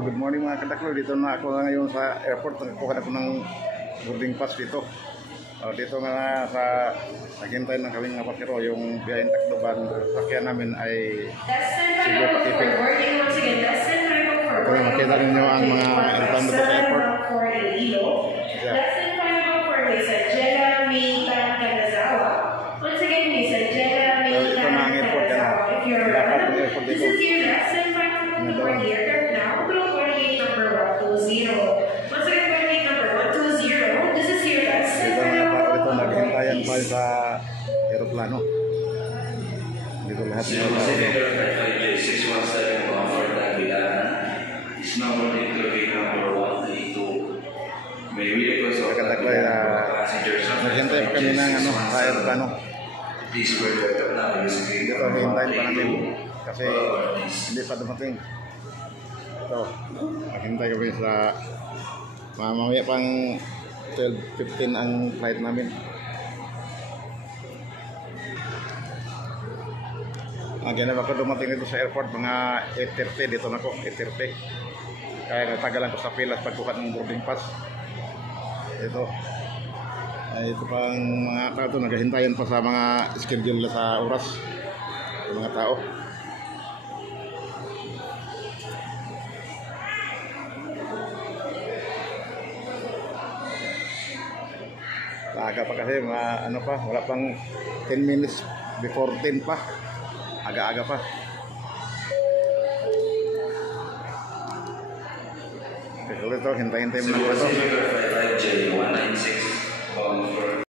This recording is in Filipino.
Good morning mga kadaklo. Dito na ako ngayon sa airport. Nagkuha ako ng boarding pass dito. Dito nga sa naghintay ng kaming mga pasero. Yung biyaheng Tacloban, sakyan namin ay Cebu Pacific. Ito na makita ninyo ang mga airplane dito sa airport. Ito na ang airport. Dapat ang airport dito. Naghintayan pa sa aeroplano. Dito lahat ng tao. Nagkataklay na naghintay pa kami ng sa aeroplano. Dito hintayin pa namin kasi hindi pa dumating. Ito, naghintay kami sa mamaya pang 12:15 ang flight namin. Ganyan ako dumating dito sa airport mga 8:30 dito na ako, 8:30. Kaya natagalan ko sa pila at pagkukat ng boarding pass. Ito pang mga tao naghahintayan pa sa mga schedule sa oras ng mga tao. Aga pa kasi wala pang 10 minutes before 10 pa. Aga-aga pa. Kasi ito, hintayin-hintayin mo lang ito.